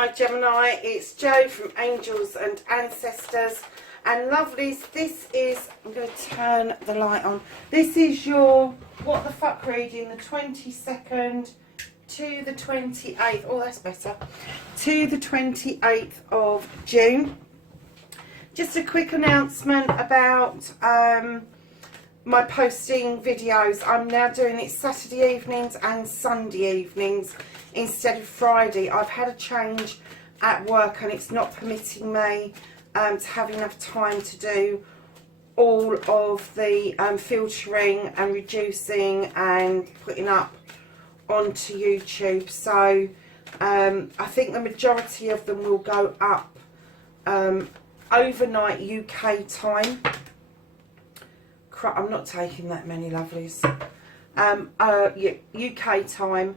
Hi Gemini, it's Jo from Angels and Ancestors and Lovelies. This is, I'm going to turn the light on. This is your what the fuck reading, the 22nd to the 28th. Oh, that's better. To the 28th of June. Just a quick announcement about my posting videos. I'm now doing it Saturday evenings and Sunday evenings instead of Friday. I've had a change at work and it's not permitting me to have enough time to do all of the filtering and reducing and putting up onto YouTube. So I think the majority of them will go up overnight UK time. I'm not taking that many, lovelies. UK time.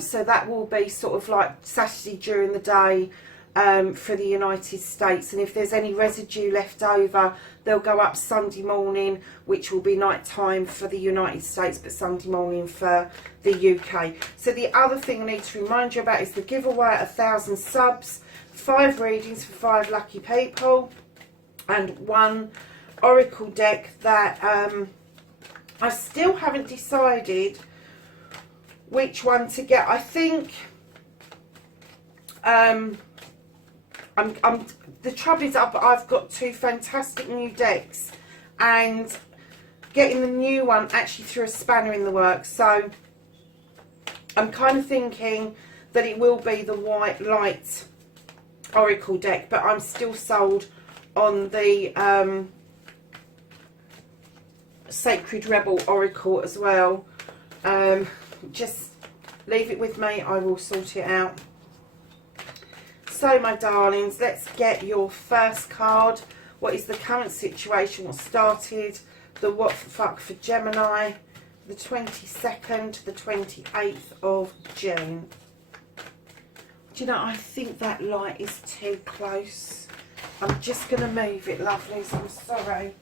So that will be sort of like Saturday during the day for the United States. And if there's any residue left over, they'll go up Sunday morning, which will be night time for the United States, but Sunday morning for the UK. So the other thing I need to remind you about is the giveaway at 1,000 subs. 5 readings for 5 lucky people. And 1 oracle deck that I still haven't decided which one to get. I think the trouble is I've got 2 fantastic new decks and getting the new one actually threw a spanner in the works. So I'm kind of thinking that it will be the white light oracle deck, but I'm still sold on the Sacred Rebel Oracle as well. Just leave it with me, I will sort it out. So my darlings, let's get your first card. What is the current situation? What started the what the fuck for Gemini, the 22nd to the 28th of June. Do you know, I think that light is too close. I'm just going to move it, lovelies, I'm sorry.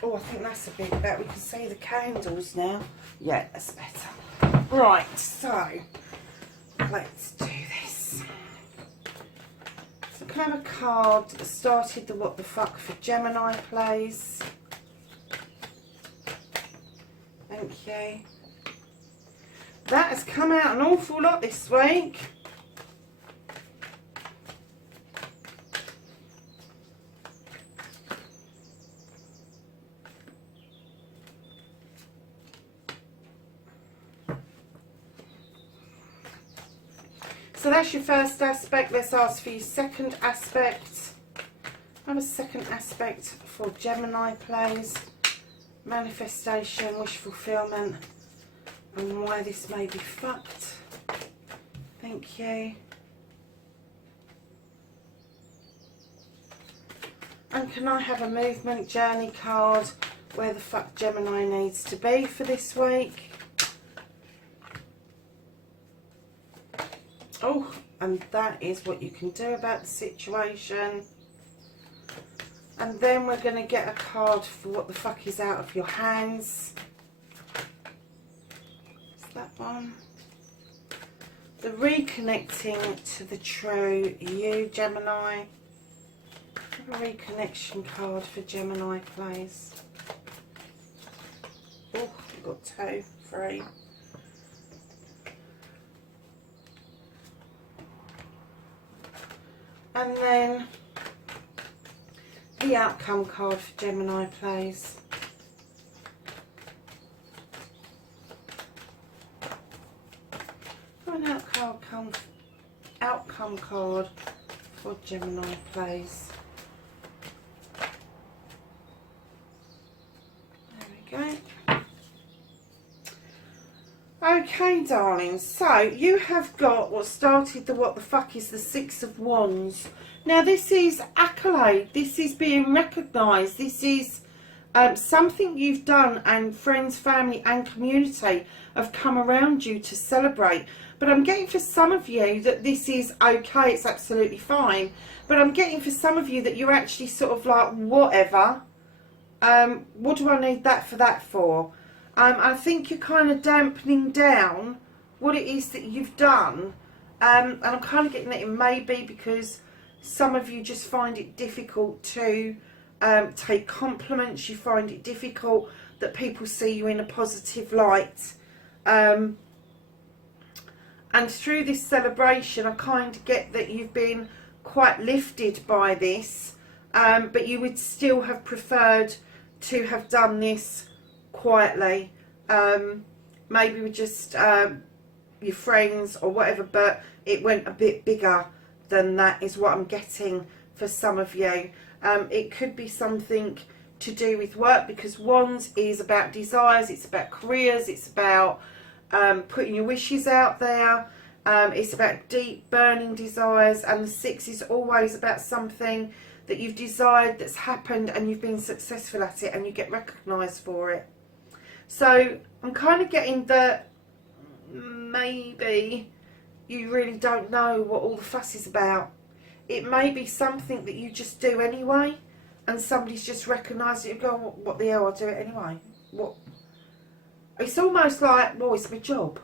Oh, I think that's a bit better. We can see the candles now. Yeah, that's better. Right, so let's do this. So can I have a card that started the what the fuck for Gemini, please? Thank you. That has come out an awful lot this week. So that's your first aspect. Let's ask for your second aspect. Have a second aspect for Gemini, please. Manifestation, wish fulfillment, and why this may be fucked. Thank you. And can I have a movement journey card where the fuck Gemini needs to be for this week? Oh, and that is what you can do about the situation. And then we're going to get a card for what the fuck is out of your hands. Is that one? The reconnecting to the true you, Gemini. Have a reconnection card for Gemini, please. Oh, we've got 2, 3. And then the outcome card for Gemini, please. An outcome card for Gemini, please. There we go. Okay, darlings, so you have got what started the what the fuck is the 6 of Wands. Now this is accolade, this is being recognised, this is something you've done and friends, family and community have come around you to celebrate. But I'm getting for some of you that this is okay, it's absolutely fine. But I'm getting for some of you that you're actually sort of like, whatever. What do I need that for? I think you're kind of dampening down what it is that you've done. And I'm kind of getting that it may be because some of you just find it difficult to take compliments. You find it difficult that people see you in a positive light. And through this celebration, I kind of get that you've been quite lifted by this. But you would still have preferred to have done this quietly. Maybe with just your friends or whatever, but it went a bit bigger than that is what I'm getting for some of you. It could be something to do with work, because Wands is about desires, it's about careers, it's about putting your wishes out there, it's about deep burning desires, and the 6 is always about something that you've desired that's happened and you've been successful at it and you get recognised for it. So I'm kind of getting that maybe you really don't know what all the fuss is about. It may be something that you just do anyway, and somebody's just recognised it and go, what the hell, I'll do it anyway. What? It's almost like, well, it's my job.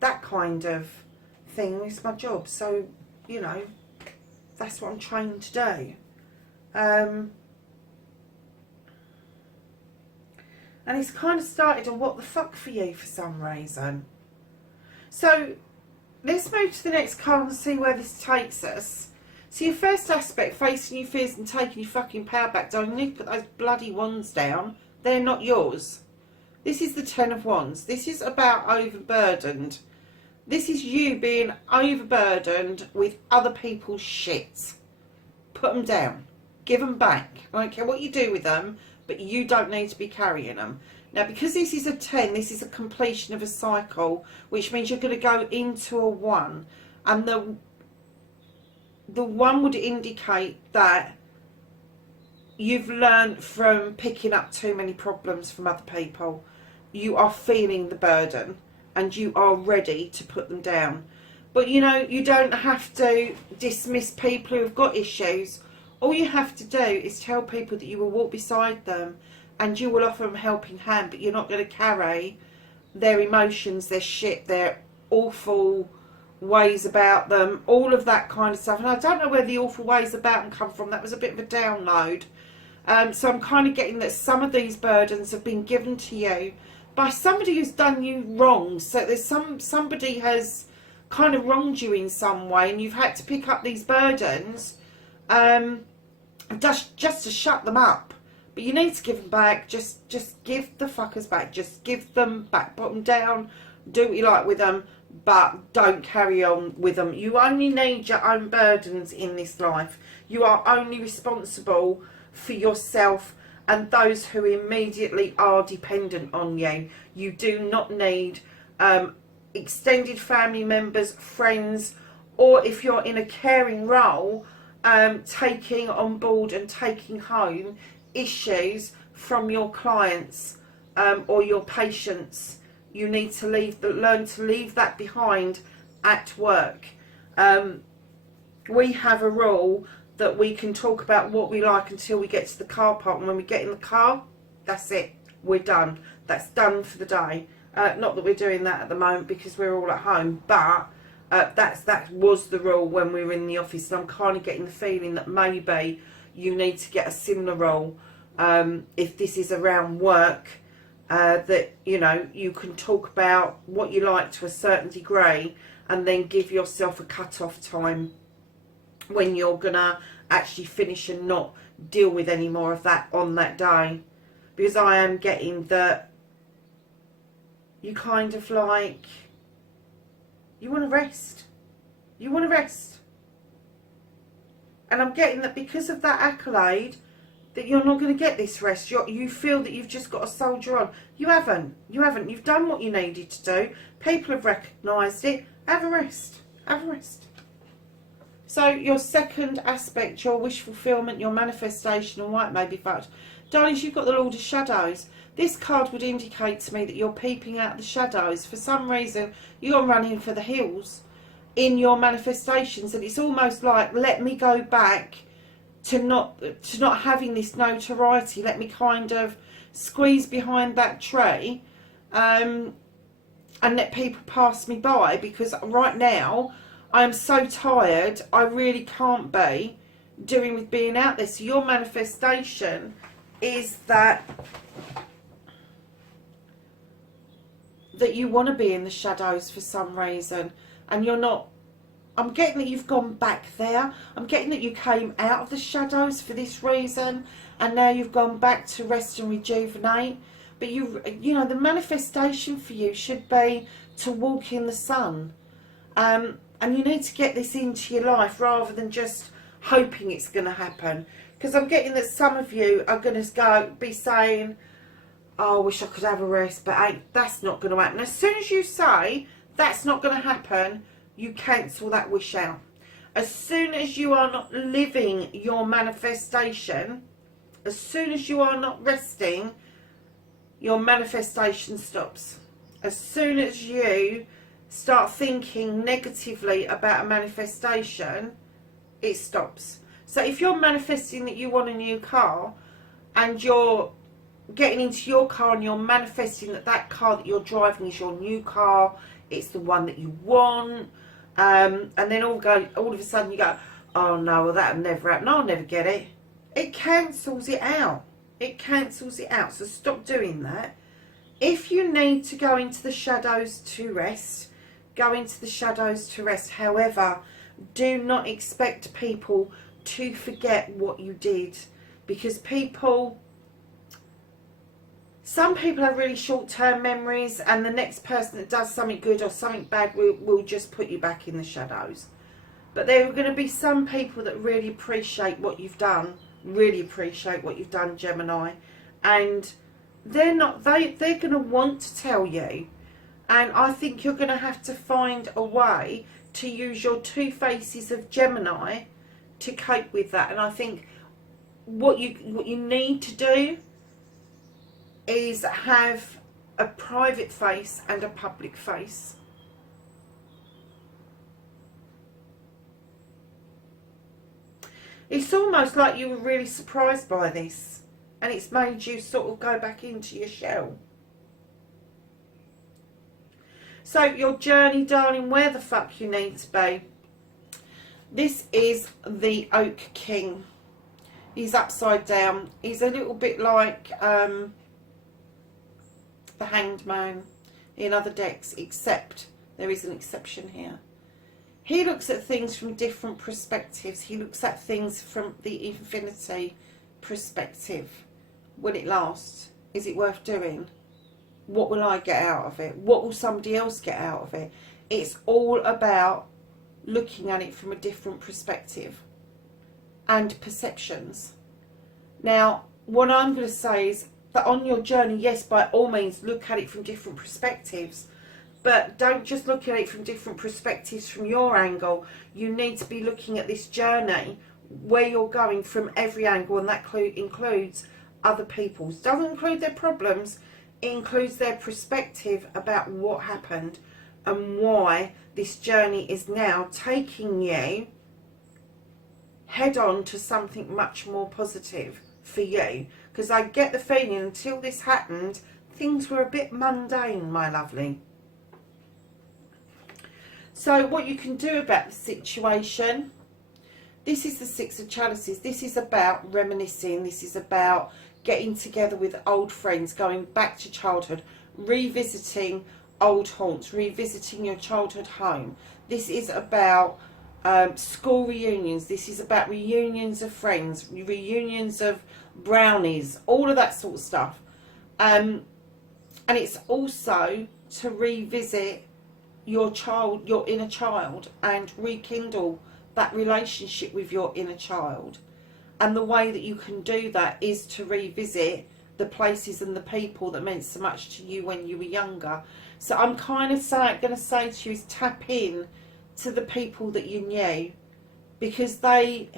That kind of thing, it's my job. So, you know, that's what I'm trained to do. And it's kind of started a what the fuck for you for some reason. So let's move to the next card and see where this takes us. So your first aspect, facing your fears and taking your fucking power back, darling, you need to put those bloody wands down. They're not yours. This is the 10 of Wands. This is about overburdened. This is you being overburdened with other people's shit. Put them down. Give them back. I don't care what you do with them, but you don't need to be carrying them. Now, because this is a 10, this is a completion of a cycle, which means you're going to go into a 1. And the 1 would indicate that you've learned from picking up too many problems from other people. You are feeling the burden and you are ready to put them down. But, you know, you don't have to dismiss people who have got issues. All you have to do is tell people that you will walk beside them and you will offer them a helping hand, but you're not going to carry their emotions, their shit, their awful ways about them, all of that kind of stuff. And I don't know where the awful ways about them come from. That was a bit of a download. So I'm kind of getting that some of these burdens have been given to you by somebody who's done you wrong. So there's somebody has kind of wronged you in some way, and you've had to pick up these burdens just to shut them up. But you need to give them back. Just give the fuckers back. Just give them back. Put them down. Do what you like with them, but don't carry on with them. You only need your own burdens in this life. You are only responsible for yourself and those who immediately are dependent on you. You do not need extended family members, friends, or if you're in a caring role, taking on board and taking home issues from your clients or your patients. You need to learn to leave that behind at work. We have a rule that we can talk about what we like until we get to the car park, and when we get in the car, that's it. We're done. That's done for the day. Not that we're doing that at the moment because we're all at home, but that was the rule when we were in the office, and I'm kind of getting the feeling that maybe you need to get a similar rule if this is around work, that, you know, you can talk about what you like to a certain degree and then give yourself a cut-off time when you're gonna actually finish and not deal with any more of that on that day. Because I am getting that you kind of like, you want to rest. You want to rest. And I'm getting that because of that accolade, that you're not going to get this rest. You feel that you've just got to soldier on. You haven't. You haven't. You've done what you needed to do. People have recognised it. Have a rest. Have a rest. So your second aspect, your wish fulfillment, your manifestation, and why it may be fucked. Darlings, you've got the Lord of Shadows. This card would indicate to me that you're peeping out the shadows. For some reason, you're running for the hills in your manifestations. And it's almost like, let me go back to not having this notoriety. Let me kind of squeeze behind that tree, and let people pass me by, because right now I am so tired. I really can't be doing with being out there. So your manifestation is that you want to be in the shadows for some reason, and you're not. I'm getting that you've gone back there. I'm getting that you came out of the shadows for this reason, and now you've gone back to rest and rejuvenate. But you know, the manifestation for you should be to walk in the sun. And you need to get this into your life rather than just hoping it's going to happen. Because I'm getting that some of you are going to be saying, oh, I wish I could have a rest, but that's not going to happen. As soon as you say that's not going to happen, you cancel that wish out. As soon as you are not living your manifestation, as soon as you are not resting, your manifestation stops. As soon as you start thinking negatively about a manifestation, it stops. So if you're manifesting that you want a new car, and you're getting into your car and you're manifesting that car that you're driving is your new car, it's the one that you want, and then all of a sudden you go, oh no, well that'll never happen, I'll never get it. It cancels it out. It cancels it out. So stop doing that. If you need to go into the shadows to rest, go into the shadows to rest. However, do not expect people to forget what you did, because some people have really short-term memories, and the next person that does something good or something bad will just put you back in the shadows. But there are going to be some people that really appreciate what you've done, Gemini, and they're going to want to tell you. And I think you're going to have to find a way to use your two faces of Gemini to cope with that. And I think what you need to do is have a private face and a public face. It's almost like you were really surprised by this, and it's made you sort of go back into your shell. So your journey, darling, where the fuck you need to be. This is the Oak King. He's upside down. He's a little bit like the Hanged Man in other decks, except there is an exception here. He looks at things from different perspectives. He looks at things from the infinity perspective. Will it last? Is it worth doing? What will I get out of it? What will somebody else get out of it? It's all about looking at it from a different perspective and perceptions. Now, what I'm going to say is that on your journey, yes, by all means, look at it from different perspectives. But don't just look at it from different perspectives from your angle. You need to be looking at this journey where you're going from every angle, and that includes other people's. Doesn't include their problems, it includes their perspective about what happened and why this journey is now taking you head on to something much more positive for you. Because I get the feeling until this happened, things were a bit mundane, my lovely. So what you can do about the situation, this is the Six of Chalices. This is about reminiscing. This is about getting together with old friends, going back to childhood, revisiting old haunts, revisiting your childhood home. This is about school reunions. This is about reunions of friends, reunions of brownies, all of that sort of stuff. And it's also to revisit your inner child, and rekindle that relationship with your inner child. And the way that you can do that is to revisit the places and the people that meant so much to you when you were younger. So I'm kind of going to say to you is tap in to the people that you knew, because they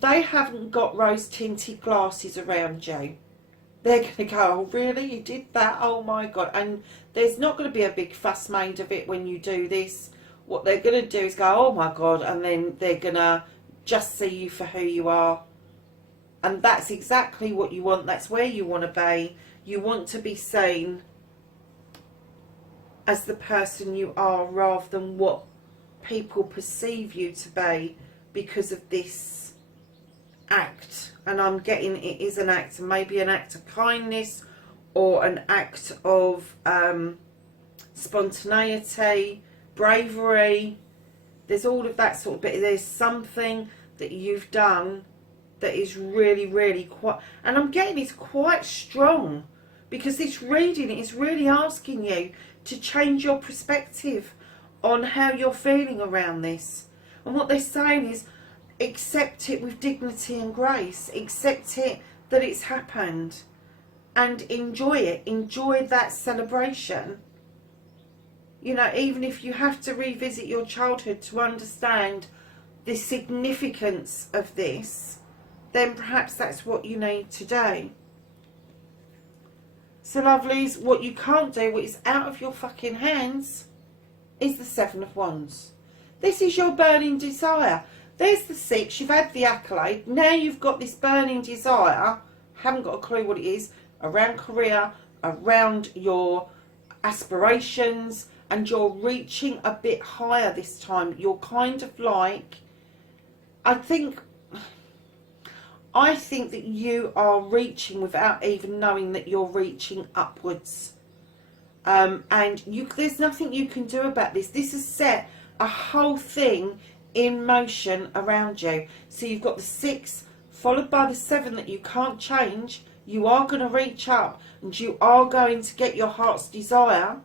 haven't got rose tinted glasses around you. They're going to go, oh really, you did that, oh my god. And there's not going to be a big fuss made of it when you do this. What they're going to do is go, oh my god, and then they're going to just see you for who you are. And that's exactly what you want. That's where you want to be. You want to be seen as the person you are, rather than what people perceive you to be because of this act. And I'm getting it is an act, maybe an act of kindness or an act of spontaneity, bravery. There's all of that sort of bit. There's something that you've done that is really, really quite, and I'm getting it's quite strong, because this reading is really asking you to change your perspective on how you're feeling around this. And what they're saying is, accept it with dignity and grace. Accept it that it's happened, and enjoy it. Enjoy that celebration. You know, even if you have to revisit your childhood to understand the significance of this, then perhaps that's what you need to do. So lovelies, what you can't do, what is out of your fucking hands, is the Seven of Wands. This is your burning desire. There's the Six, you've had the accolade. Now you've got this burning desire, haven't got a clue what it is, around career, around your aspirations, and you're reaching a bit higher this time. You're kind of like, I think that you are reaching without even knowing that you're reaching upwards. And there's nothing you can do about this. This has set a whole thing in motion around you. So you've got the Six followed by the Seven that you can't change. You are going to reach up and you are going to get your heart's desire.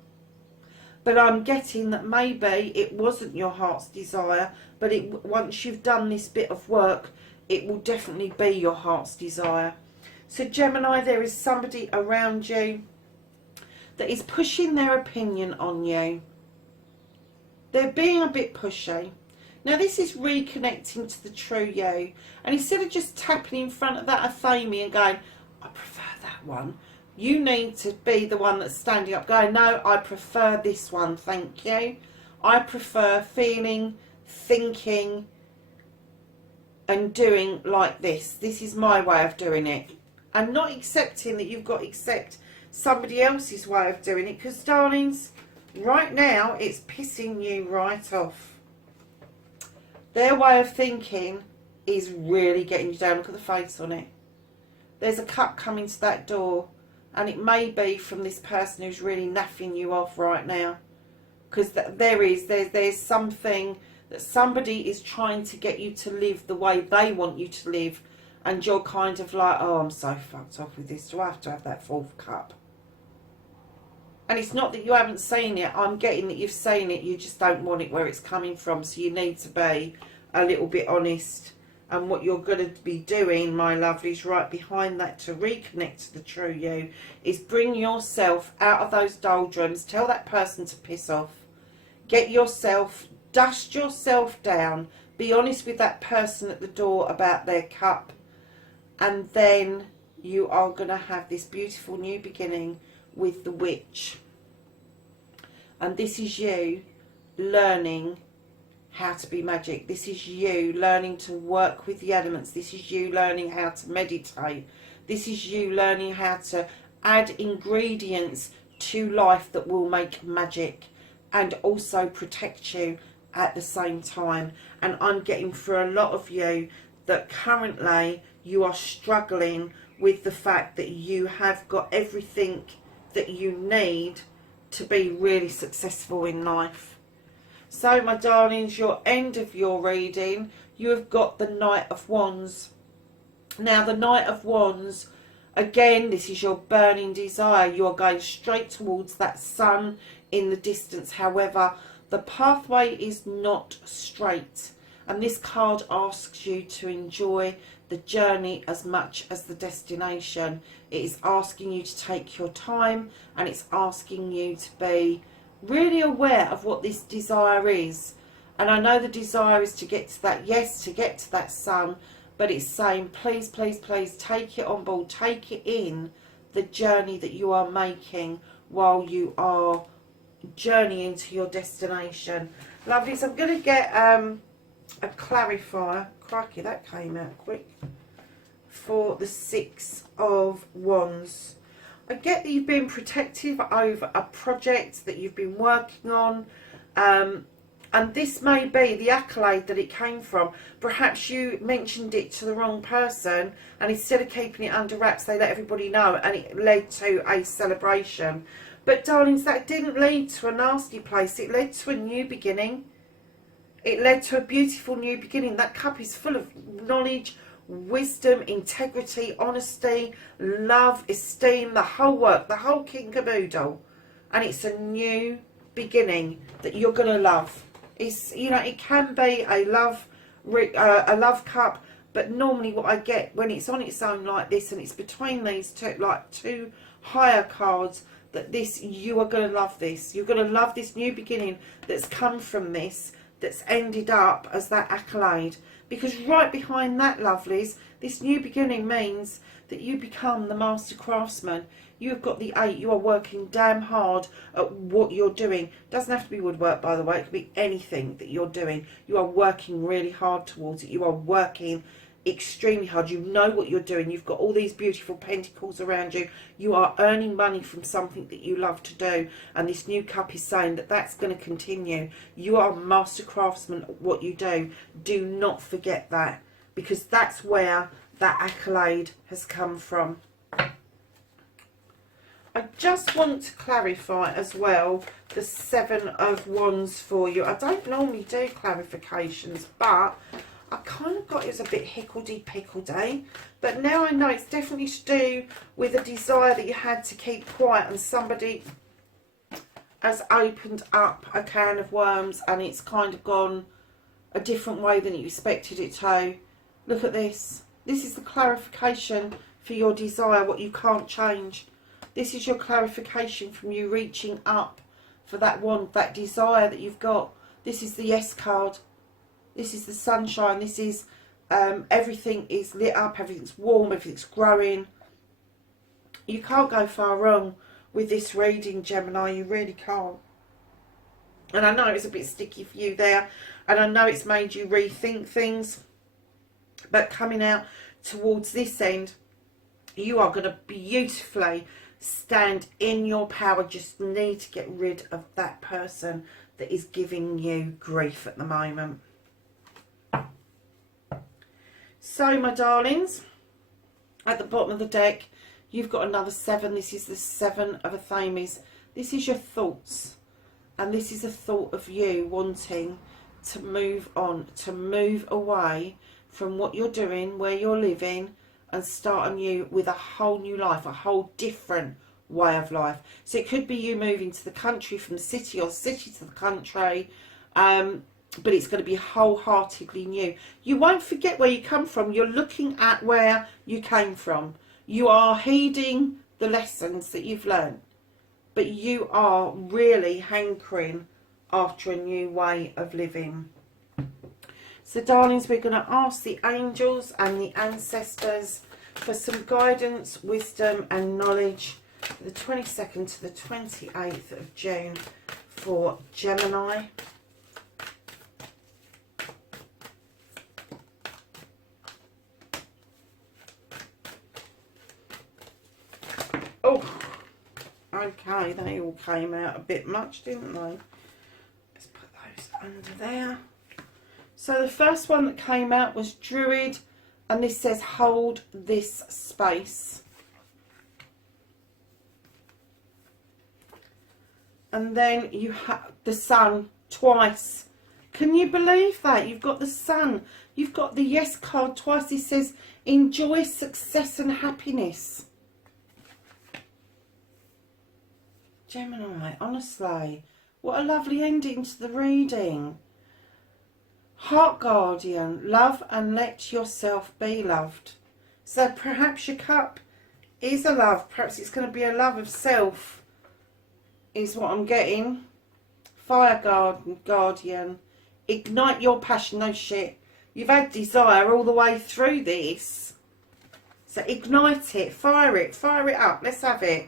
But I'm getting that maybe it wasn't your heart's desire, but once you've done this bit of work, it will definitely be your heart's desire. So Gemini, there is somebody around you that is pushing their opinion on you. They're being a bit pushy. Now this is reconnecting to the true you. And instead of just tapping in front of that Athame and going, I prefer that one, you need to be the one that's standing up going, no, I prefer this one, thank you. I prefer feeling, thinking and doing like this. This is my way of doing it. And not accepting that you've got to accept somebody else's way of doing it, because darlings, right now it's pissing you right off. Their way of thinking is really getting you down. Look at the face on it. There's a cup coming to that door, and it may be from this person who's really naffing you off right now, because there's something that somebody is trying to get you to live the way they want you to live, and you're kind of like, oh, I'm so fucked off with this. Do I have to have that fourth cup? And it's not that you haven't seen it. I'm getting that you've seen it. You just don't want it where it's coming from. So you need to be a little bit honest. And what you're going to be doing, my lovelies, right behind that to reconnect to the true you, is bring yourself out of those doldrums. Tell that person to piss off. Get yourself, dust yourself down. Be honest with that person at the door about their cup. And then you are going to have this beautiful new beginning with the Witch. And this is you learning how to be magic. This is you learning to work with the elements. This is you learning how to meditate. This is you learning how to add ingredients to life that will make magic and also protect you at the same time. And I'm getting for a lot of you that currently you are struggling with the fact that you have got everything that you need to be really successful in life. So my darlings, your end of your reading, you have got the Knight of Wands. Now the Knight of Wands, again, this is your burning desire. You are going straight towards that sun in the distance. However, the pathway is not straight. And this card asks you to enjoy the journey as much as the destination. It is asking you to take your time, and it's asking you to be really aware of what this desire is. And I know the desire is to get to that, yes, to get to that sun, but it's saying, please, please, please take it on board, take it in, the journey that you are making while you are journeying to your destination. Lovelies, I'm going to get a clarifier. Crikey, that came out quick. For the Six of Wands. I get that you've been protective over a project that you've been working on. And this may be the accolade that it came from. Perhaps you mentioned it to the wrong person, and instead of keeping it under wraps, they let everybody know, and it led to a celebration. But darlings, that didn't lead to a nasty place. It led to a new beginning. It led to a beautiful new beginning. That cup is full of knowledge, wisdom, integrity, honesty, love, esteem, the whole work, the whole kit and caboodle. And it's a new beginning that you're going to love. It's, you know, it can be a love cup, but normally what I get when it's on its own like this, and it's between these two, like two higher cards, that this, you are going to love this. You're going to love this new beginning that's come from this, that's ended up as that accolade. Because right behind that, lovelies, this new beginning means that you become the master craftsman. You've got the 8. You are working damn hard at what you're doing. Doesn't have to be woodwork, by the way. It could be anything that you're doing. You are working really hard towards it. You are working extremely hard. You know what you're doing. You've got all these beautiful pentacles around you. You are earning money from something that you love to do. And this new cup is saying that that's going to continue. You are a master craftsman at what you do. Do not forget that. Because that's where that accolade has come from. I just want to clarify as well the 7 of Wands for you. I don't normally do clarifications, but I kind of got it was a bit hickledy-pickledy. But now I know it's definitely to do with a desire that you had to keep quiet, and somebody has opened up a can of worms and it's kind of gone a different way than you expected it to. Look at this. This is the clarification for your desire, what you can't change. This is your clarification from you reaching up for that want, that desire that you've got. This is the yes card. This is the sunshine. This is everything is lit up, everything's warm, everything's growing. You can't go far wrong with this reading, Gemini. You really can't. And I know it's a bit sticky for you there. And I know it's made you rethink things. But coming out towards this end, you are going to beautifully stand in your power. Just need to get rid of that person that is giving you grief at the moment. So, my darlings, at the bottom of the deck, you've got another 7. This is the 7 of Athames. This is your thoughts. And this is a thought of you wanting to move on, to move away from what you're doing, where you're living, and start anew with a whole new life, a whole different way of life. So it could be you moving to the country from the city, or city to the country, but it's going to be wholeheartedly new. You won't forget where you come from. You're looking at where you came from. You are heeding the lessons that you've learned, but you are really hankering after a new way of living. So, darlings, we're going to ask the angels and the ancestors for some guidance, wisdom and knowledge for the 22nd to the 28th of June for Gemini. Oh, okay, they all came out a bit much, didn't they? Let's put those under there. So the first one that came out was Druid, and this says hold this space. And then you have the Sun twice. Can you believe that? You've got the Sun. You've got the yes card twice. It says enjoy success and happiness. Gemini, honestly, what a lovely ending to the reading. Heart Guardian, love and let yourself be loved. So perhaps your cup is a love. Perhaps it's going to be a love of self, is what I'm getting. Fire Guardian, ignite your passion. No shit. You've had desire all the way through this. So ignite it, fire it up. Let's have it.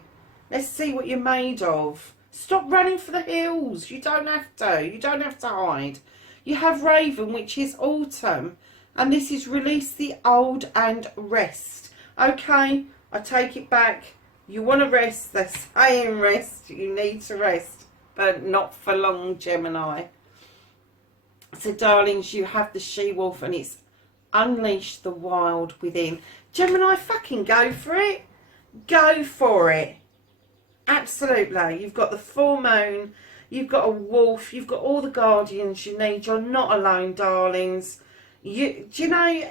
Let's see what you're made of. Stop running for the hills. You don't have to. You don't have to hide. You have Raven, which is autumn. And this is release the old and rest. Okay, I take it back. You want to rest, they're saying rest. You need to rest, but not for long, Gemini. So, darlings, you have the she-wolf and it's unleash the wild within. Gemini, fucking go for it. Go for it. Absolutely. You've got the full moon. You've got a wolf. You've got all the guardians you need. You're not alone, darlings. Do you know,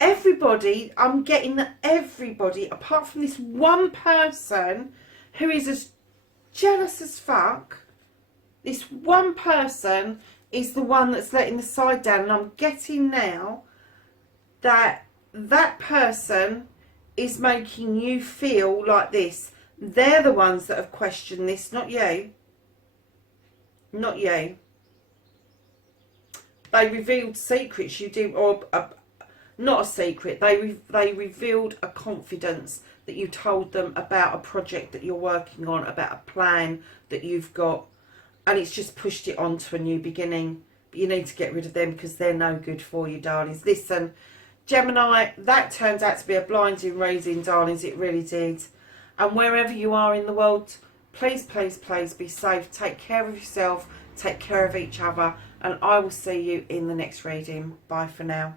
everybody, I'm getting that everybody, apart from this one person who is as jealous as fuck, this one person is the one that's letting the side down. And I'm getting now that that person is making you feel like this. They're the ones that have questioned this, not you. Not you. They revealed secrets you didn't, or not a secret. They revealed a confidence that you told them about a project that you're working on, about a plan that you've got, and it's just pushed it on to a new beginning. But you need to get rid of them because they're no good for you, darlings. Listen, Gemini, that turned out to be a blinding reading, darlings. It really did. And wherever you are in the world, please, please, please be safe. Take care of yourself. Take care of each other. And I will see you in the next reading. Bye for now.